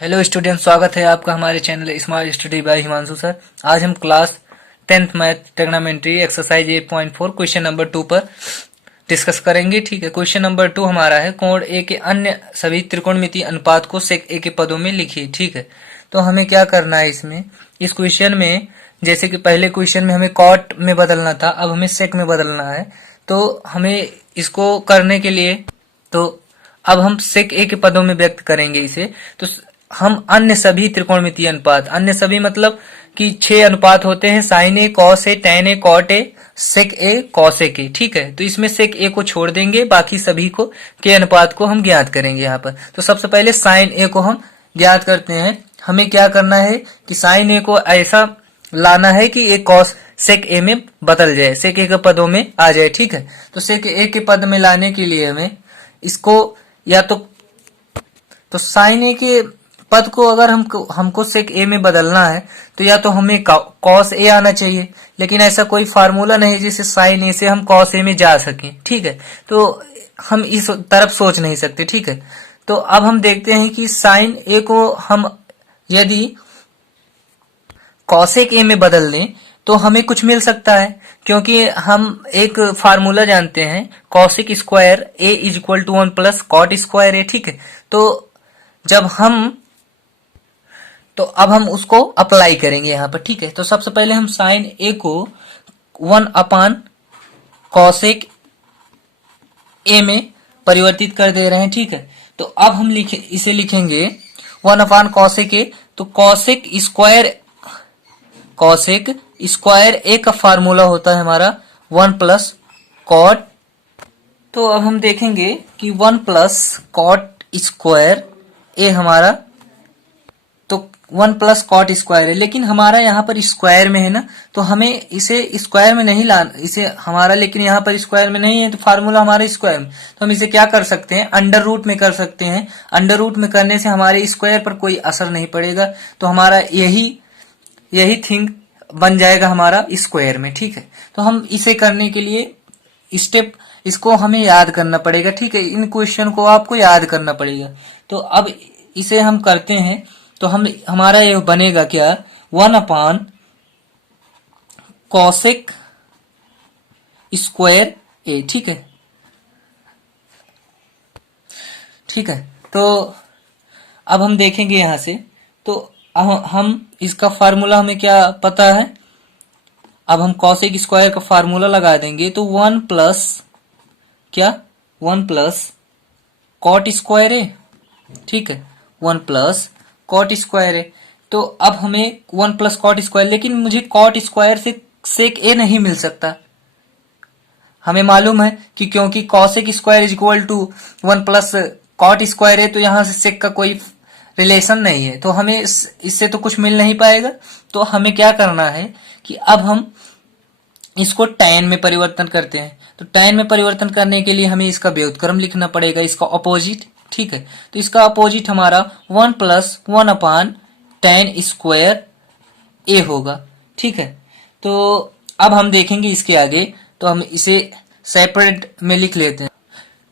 Hello student, स्वागत है आपका हमारे channel smart study bye Himanshu sir. आज हम class 10th math trigonometry exercise 8.4 question number 2 पर डिस्कस करेंगे। ठीक है, क्वेश्चन नंबर 2 हमारा है कोण ए के अन्य सभी त्रिकोणमितीय अनुपात को सेक ए के पदों में लिखिए। ठीक है, तो हमें क्या करना है इसमें, इस क्वेश्चन में जैसे कि पहले क्वेश्चन में हमें कॉट में बदलना था, अब हमें सेक में बदलना है। तो हमें इसको करने के लिए तो अब हम सेक ए के पदों में व्यक्त करेंगे इसे। तो हम अन्य सभी त्रिकोणमितीय अनुपात, अन्य सभी मतलब कि 6 अनुपात होते हैं, sine A, cos A, tan A, cot A, sec A, cosec A. ठीक है, तो इसमें सेक ए को छोड़ देंगे, बाकी सभी को के अनुपात को हम ज्ञात करेंगे यहाँ पर। तो सबसे पहले साइन ए को हम ज्ञात करते हैं। हमें क्या करना है कि साइन ए को ऐसा लाना है कि एक कॉस सेक ए में बदल जाए, सेक ए के पदों में आ जाए। ठीक है, तो सेक ए के पद में लाने के लिए हमें इसको या तो साइन ए के पद को अगर हमको सेक ए में बदलना है तो या तो हमें कॉस ए आना चाहिए, लेकिन ऐसा कोई फार्मूला नहीं जिससे साइन ए से हम कॉस ए में जा सकें। ठीक है, तो हम इस तरफ सोच नहीं सकते। ठीक है, तो अब हम देखते हैं कि साइन ए को हम यदि कॉसेक ए में बदल दें तो हमें कुछ मिल सकता है, क्योंकि हम एक फार्मूला जानते हैं, cosec square A is equal to 1 plus cot square A. ठीक है, तो अब हम उसको अप्लाई करेंगे यहाँ पर। ठीक है, तो सबसे पहले हम साइन ए को 1 अपान कॉसेक ए में परिवर्तित कर दे रहे हैं। ठीक है, तो अब हम इसे लिखेंगे 1 अपान कॉसेक ए। तो कॉसेक स्क्वायर ए का फार्मूला होता है हमारा 1 प्लस कॉट। तो अब हम देखेंगे कि 1 प्लस कॉट स्क्वायर ए हमारा, तो 1 प्लस कॉट स्क्वायर है, लेकिन हमारा यहाँ पर स्क्वायर में है ना, तो हमें इसे स्क्वायर में नहीं लाना, इसे हमारा लेकिन यहाँ पर स्क्वायर में नहीं है, तो फार्मूला हमारा स्क्वायर में, तो हम इसे क्या कर सकते हैं, अंडर रूट में कर सकते हैं। अंडर रूट में करने से हमारे स्क्वायर पर कोई असर नहीं पड़ेगा, तो हमारा यही थिंग बन जाएगा हमारा स्क्वायर में। ठीक है, तो हम इसे करने के लिए स्टेप इसको हमें याद करना पड़ेगा। ठीक है, इन क्वेश्चन को आपको याद करना पड़ेगा। तो अब इसे हम करते हैं, तो हमारा ये बनेगा क्या, 1 अपान कॉसेक स्क्वायर ए। ठीक है, ठीक है, तो अब हम देखेंगे यहां से, तो हम इसका फार्मूला हमें क्या पता है, अब हम कॉसेक स्क्वायर का फार्मूला लगा देंगे, तो 1 प्लस क्या, 1 प्लस कॉट स्क्वायर ए। ठीक है, 1 प्लस कॉट स्क्वायर है। तो अब हमें 1 प्लस कॉट स्क्वायर, लेकिन मुझे कॉट स्क्वायर से सेक ए नहीं मिल सकता। हमें मालूम है कि क्योंकि cosec square is equal to 1 plus cot square है, तो यहां से सेक का कोई रिलेशन नहीं है, तो हमें इससे तो कुछ मिल नहीं पाएगा। तो हमें क्या करना है कि अब हम इसको tan में परिवर्तन करते हैं। तो tan में परिवर्तन करने के लिए हमें इसका व्युत्क्रम लिखना पड़ेगा, इसका अपोजिट। ठीक है, तो इसका अपोजिट हमारा 1 प्लस 1 अपान tan स्क्वायर ए होगा। ठीक है, तो अब हम देखेंगे इसके आगे, तो हम इसे सेपरेट में लिख लेते हैं।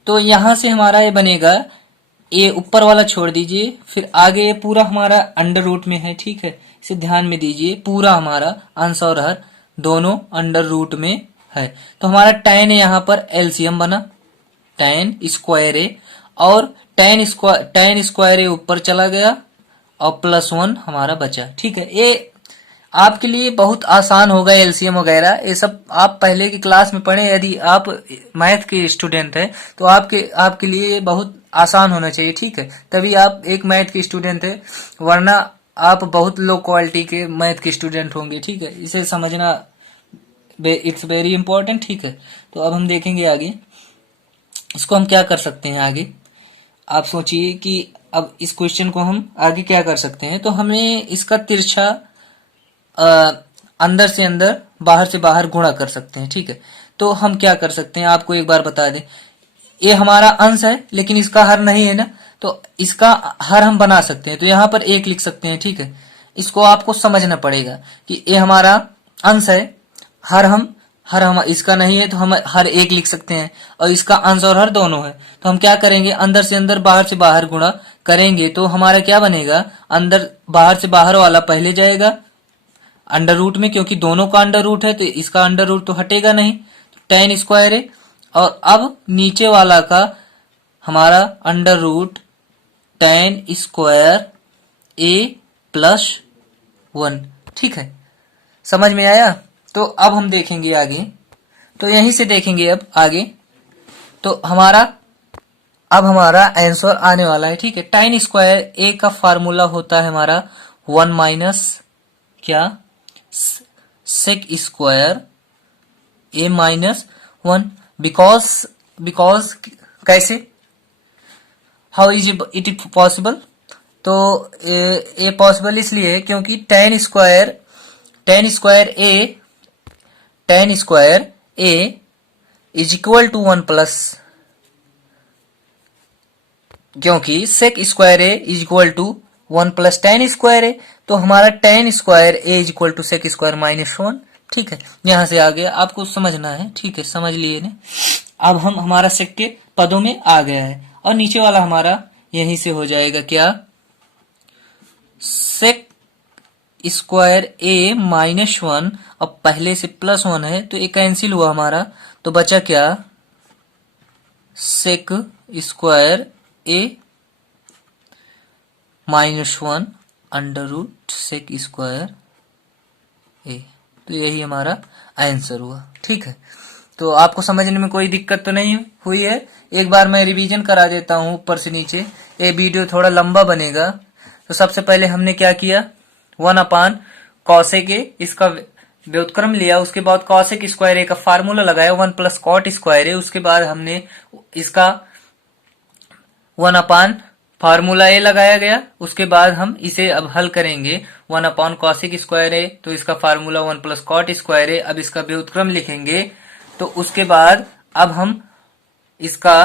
तो यहां से हमारा ये बनेगा, ये ऊपर वाला छोड़ दीजिए, फिर आगे ये पूरा हमारा अंडर रूट में है। ठीक है, इसे ध्यान में दीजिए, पूरा हमारा अंश और हर दोनों अंडर रूट में है। तो हमारा tan यहाँ पर एलसीएम बना, tan स्क्वायर ए, और tan स्क्वायर ए ऊपर चला गया और +1 हमारा बचा। ठीक है, ये आपके लिए बहुत आसान होगा, एलसीएम वगैरह ये सब आप पहले की क्लास में पढ़े। यदि आप मैथ के स्टूडेंट हैं तो आपके लिए ये बहुत आसान होना चाहिए। ठीक है, तभी आप एक मैथ के स्टूडेंट है, वरना आप बहुत लो क्वालिटी के मैथ के स्टूडेंट होंगे। ठीक है, इसे समझना इट्स वेरी इंपॉर्टेंट। ठीक है, तो अब हम देखेंगे आगे, इसको हम क्या कर सकते हैं आगे। आप सोचिए कि अब इस क्वेश्चन को हम आगे क्या कर सकते हैं। तो हमें इसका तिरछा अंदर से अंदर, बाहर से बाहर गुणा कर सकते हैं। ठीक है, तो हम क्या कर सकते हैं, आपको एक बार बता दें, ये हमारा अंश है लेकिन इसका हर नहीं है ना, तो इसका हर हम बना सकते हैं। तो यहाँ पर 1 लिख सकते हैं। ठीक है, इसको आपको समझना पड़ेगा कि ये हमारा अंश है, हर हम हम इसका नहीं है तो हम हर एक लिख सकते हैं, और इसका अंश और हर दोनों है। तो हम क्या करेंगे, अंदर से अंदर बाहर से बाहर गुणा करेंगे तो हमारा क्या बनेगा, अंदर बाहर से बाहर वाला पहले जाएगा अंडर रूट में, क्योंकि दोनों का अंडर रूट है तो इसका अंडर रूट तो हटेगा नहीं, तो टेन स्क्वायर है। और अब नीचे वाला का हमारा अंडर रूट टेन स्क्वायर ए प्लस 1। ठीक है, समझ में आया। तो अब हम देखेंगे आगे, तो यहीं से देखेंगे अब आगे। तो अब हमारा आंसर आने वाला है। ठीक है, टेन स्क्वायर ए का फार्मूला होता है हमारा 1 माइनस क्या, sec square A minus 1। Because कैसे, how is it is possible. तो ये पॉसिबल इसलिए है क्योंकि tan square A is equal to 1 plus, क्योंकि sec square A is equal to 1 plus tan square A, तो हमारा tan square A is equal to sec square minus 1। ठीक है, यहां से आगे आपको समझना है। ठीक है, समझ लिए ने। अब हमारा सेक के पदों में आ गया है, और नीचे वाला हमारा यहीं से हो जाएगा क्या, सेक स्क्वायर ए माइनस 1। अब पहले से प्लस 1 है तो ये कैंसिल हुआ हमारा, तो बचा क्या, sec square A minus 1 under root sec square A. तो यही हमारा आंसर हुआ। ठीक है, तो आपको समझने में कोई दिक्कत तो नहीं हुई है। एक बार मैं रिवीजन करा देता हूं ऊपर से नीचे, ये वीडियो थोड़ा लंबा बनेगा। तो सबसे पहले हमने क्या किया, 1 अपान कॉसेक ए इसका व्युत्क्रम लिया, उसके बाद कॉसेक स्क्वायर ए का फार्मूला लगाया 1 प्लस कॉट स्क्वायर ए, उसके बाद हमने इसका 1 अपान फार्मूला ए लगाया गया, उसके बाद हम इसे अब हल करेंगे 1 अपान कॉसेक स्क्वायर ए, तो इसका फार्मूला 1 प्लस कॉट स्क्वायर ए। अब इसका व्युत्क्रम लिखेंगे, तो उसके बाद अब हम इसका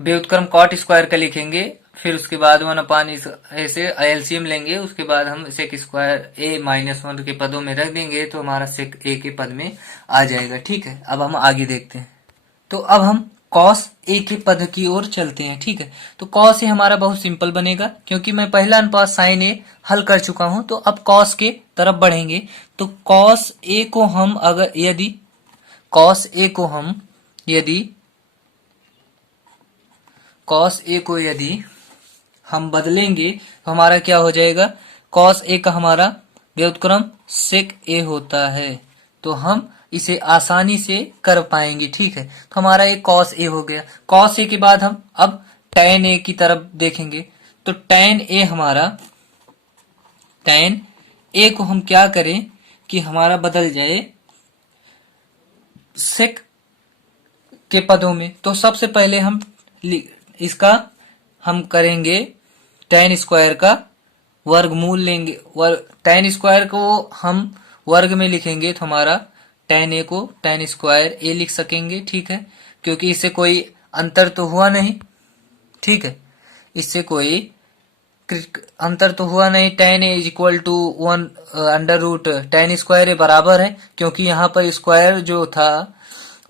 व्युत्क्रम कॉट स्क्वायर का लिखेंगे, फिर उसके बाद 1 अपान इस ऐसे एलसीएम लेंगे, उसके बाद हम सेक स्क्वायर ए माइनस 1 के पदों में रख देंगे, तो हमारा सेक ए के पद में आ जाएगा। ठीक है, अब हम आगे देखते हैं। तो अब हम कॉस ए के पद की ओर चलते हैं। ठीक है, तो कॉस ए हमारा बहुत सिंपल बनेगा, क्योंकि मैं पहला अनुपात साइन ए हल कर चुका हूं, तो अब कॉस के तरफ बढ़ेंगे। तो कॉस ए को हम यदि कॉस ए को यदि हम बदलेंगे तो हमारा क्या हो जाएगा, कॉस ए का हमारा व्युत्क्रम सेक ए होता है, तो हम इसे आसानी से कर पाएंगे। ठीक है, तो हमारा एक कॉस ए हो गया। कॉस ए के बाद हम अब टैन ए की तरफ देखेंगे, तो टैन ए को हम क्या करें कि हमारा बदल जाए सेक के पदों में। तो सबसे पहले इसका हम करेंगे टैन स्क्वायर का वर्गमूल लेंगे, टैन स्क्वायर को हम वर्ग में लिखेंगे, तो हमारा टैन ए को टैन स्क्वायर ए लिख सकेंगे। ठीक है, क्योंकि इससे कोई अंतर तो हुआ नहीं। ठीक है, इससे कोई अंतर तो हुआ नहीं। Tan A is equal to 1 under root tan square A बराबर है, क्योंकि यहाँ पर स्क्वायर जो था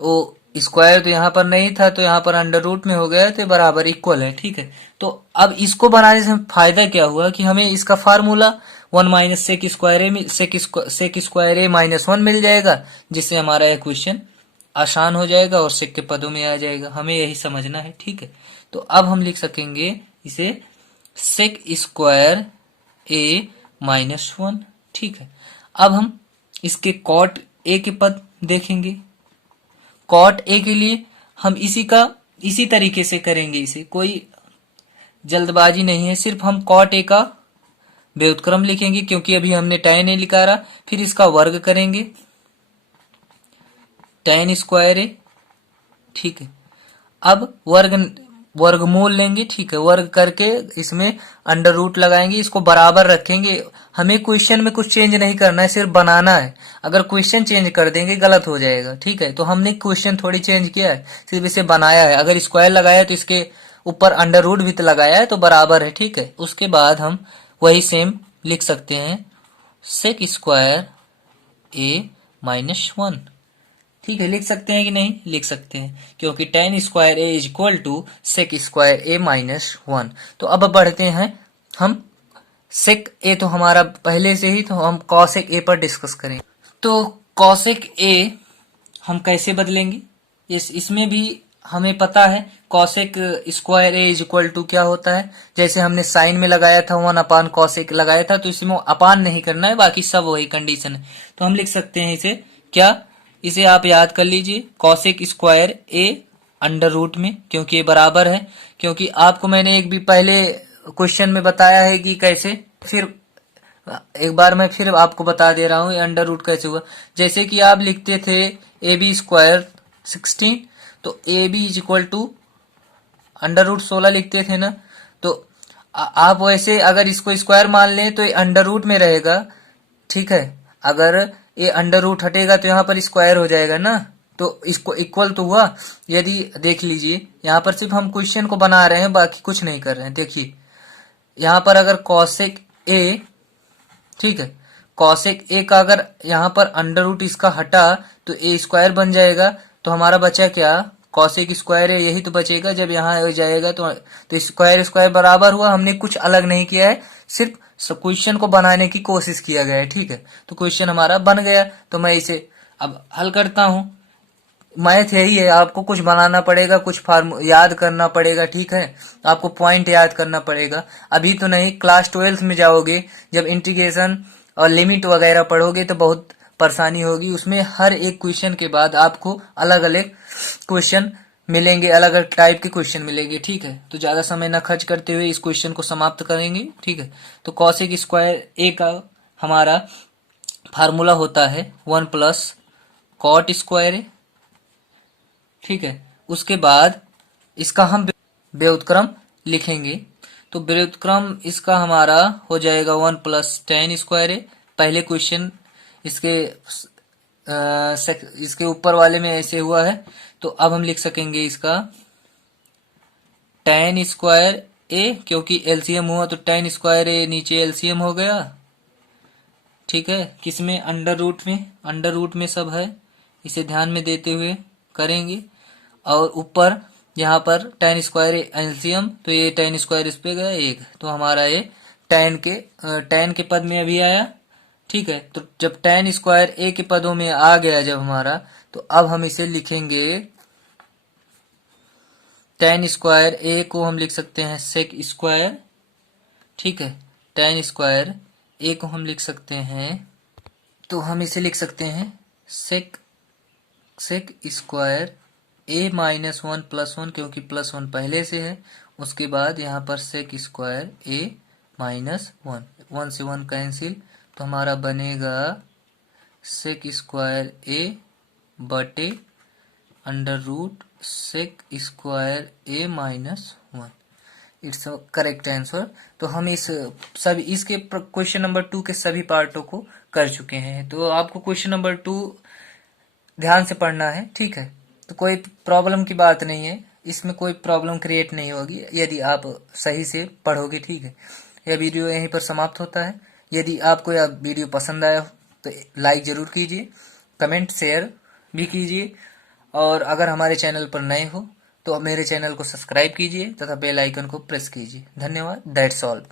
वो स्क्वायर तो यहाँ पर नहीं था, तो यहाँ पर अंडर रूट में हो गया, तो बराबर इक्वल है। ठीक है, तो अब इसको बनाने से फायदा क्या हुआ कि हमें इसका formula 1 minus sec square A minus 1 मिल जाएगा, जिससे हमारा यह क्वेश्चन आसान हो जाएगा और सेक के पदों में आ जाएगा। हमें यही समझना है। ठीक है, तो अब हम लिख सकेंगे इसे सेक स्क्वायर ए माइनस 1। ठीक है, अब हम इसके कॉट ए के पद देखेंगे। कॉट ए के लिए हम इसी तरीके से करेंगे, इसे कोई जल्दबाजी नहीं है, सिर्फ हम कॉट ए का व्युत्क्रम लिखेंगे, क्योंकि अभी हमने टैन ए निकाला, फिर इसका वर्ग करेंगे टैन स्क्वायर ए। ठीक है, अब वर्गमूल लेंगे। ठीक है, वर्ग करके इसमें अंडर रूट लगाएंगे, इसको बराबर रखेंगे। हमें क्वेश्चन में कुछ चेंज नहीं करना है, सिर्फ बनाना है। अगर क्वेश्चन चेंज कर देंगे गलत हो जाएगा। ठीक है, तो हमने क्वेश्चन थोड़ी चेंज किया है, सिर्फ इसे बनाया है। अगर स्क्वायर लगाया तो इसके ऊपर अंडर रूट भी तो लगाया है, तो बराबर है। ठीक है, उसके बाद हम वही सेम लिख सकते हैं सेक स्क्वायर ए माइनस 1। ठीक है, लिख सकते हैं कि नहीं? लिख सकते हैं, क्योंकि tan square A is equal to sec square A minus 1। तो अब बढ़ते हैं हम सेक ए, तो हमारा पहले से ही, तो हम कॉसेक ए पर डिस्कस करें। तो कॉसेक ए हम कैसे बदलेंगे? इसमें भी हमें पता है cosec square A is equal to क्या होता है। जैसे हमने साइन में लगाया था 1 अपान कॉसेक लगाया था, तो इसमें अपान नहीं करना है, बाकी सब वही कंडीशन है। तो हम लिख सकते हैं इसे क्या, इसे आप याद कर लीजिए cosec square A under root में, क्योंकि ये बराबर है, क्योंकि आपको मैंने एक भी पहले क्वेश्चन में बताया है कि कैसे। फिर एक बार मैं फिर आपको बता दे रहा हूँ ये अंडर रूट कैसे हुआ। जैसे कि आप लिखते थे ए बी स्क्वायर 16, तो A B is equal to under root 16 लिखते थे ना। तो आप वैसे अगर इसको स्क्वायर मान लें तो ये अंडर रूट में रहेगा, ठीक है। अगर ये अंडर रूट हटेगा तो यहाँ पर स्क्वायर हो जाएगा ना, तो इसको इक्वल तो हुआ। यदि देख लीजिए यहाँ पर सिर्फ हम क्वेश्चन को बना रहे हैं, बाकी कुछ नहीं कर रहे हैं। देखिए यहाँ पर अगर कॉसेक ए, ठीक है, कॉसेक ए का अगर यहाँ पर अंडर रूट इसका हटा तो ए स्क्वायर बन जाएगा। तो हमारा बचा क्या, कॉसेक स्क्वायर है, यही तो बचेगा। जब यहाँ हो जाएगा तो स्क्वायर स्क्वायर बराबर हुआ। हमने कुछ अलग नहीं किया है, सिर्फ क्वेश्चन को बनाने की कोशिश किया गया है, ठीक है। तो क्वेश्चन हमारा बन गया, तो मैं इसे अब हल करता हूँ। मैथ यही है, आपको कुछ बनाना पड़ेगा, कुछ फार्मूला याद करना पड़ेगा, ठीक है। आपको पॉइंट याद करना पड़ेगा। अभी तो नहीं, क्लास 12 में जाओगे जब इंटीग्रेशन और लिमिट वगैरह पढ़ोगे तो बहुत परेशानी होगी। उसमें हर एक क्वेश्चन के बाद आपको अलग अलग क्वेश्चन मिलेंगे, अलग अलग टाइप के क्वेश्चन मिलेंगे, ठीक है। तो ज्यादा समय न खर्च करते हुए इस क्वेश्चन को समाप्त करेंगे, ठीक है। तो कॉसेक स्क्वायर ए का हमारा फार्मूला होता है 1 प्लस कॉट स्क्वायर ए, ठीक है। उसके बाद इसका हम व्युत्क्रम लिखेंगे, तो व्युत्क्रम इसका हमारा हो जाएगा 1 प्लस tan स्क्वायर ए। पहले क्वेश्चन इसके ऊपर वाले में ऐसे हुआ है, तो अब हम लिख सकेंगे इसका tan स्क्वायर ए, क्योंकि एलसीएम हुआ तो tan स्क्वायर ए नीचे एलसीएम हो गया, ठीक है। किसमें, अंडर रूट में, अंडर रूट में सब है, इसे ध्यान में देते हुए करेंगे। और ऊपर यहाँ पर tan स्क्वायर एलसीएम, तो ये tan स्क्वायर इस पे गया 1, तो हमारा ये tan के पद में अभी आया, ठीक है। तो जब tan स्क्वायर ए के पदों में आ गया जब हमारा, तो अब हम इसे लिखेंगे tan स्क्वायर ए को हम लिख सकते हैं सेक स्क्वायर, ठीक है। tan स्क्वायर ए को हम लिख सकते हैं, तो हम इसे लिख सकते हैं सेक स्क्वायर ए माइनस 1 प्लस 1, क्योंकि प्लस 1 पहले से है। उसके बाद यहाँ पर सेक स्क्वायर ए माइनस 1, 1 से 1 कैंसिल, तो हमारा बनेगा सेक स्क्वायर ए बटे under root sec square A minus 1। It's correct answer. तो हम इसके क्वेश्चन नंबर 2 के सभी पार्टों को कर चुके हैं। तो आपको क्वेश्चन नंबर 2 ध्यान से पढ़ना है, ठीक है। तो कोई प्रॉब्लम की बात नहीं है, इसमें कोई प्रॉब्लम क्रिएट नहीं होगी यदि आप सही से पढ़ोगे, ठीक है। यह वीडियो यहीं पर समाप्त होता है। यदि आपको यह वीडियो पसंद आया तो लाइक जरूर कीजिए, कमेंट शेयर भी कीजिए, और अगर हमारे चैनल पर नए हो तो मेरे चैनल को सब्सक्राइब कीजिए तथा बेल आइकन को प्रेस कीजिए। धन्यवाद। That's all.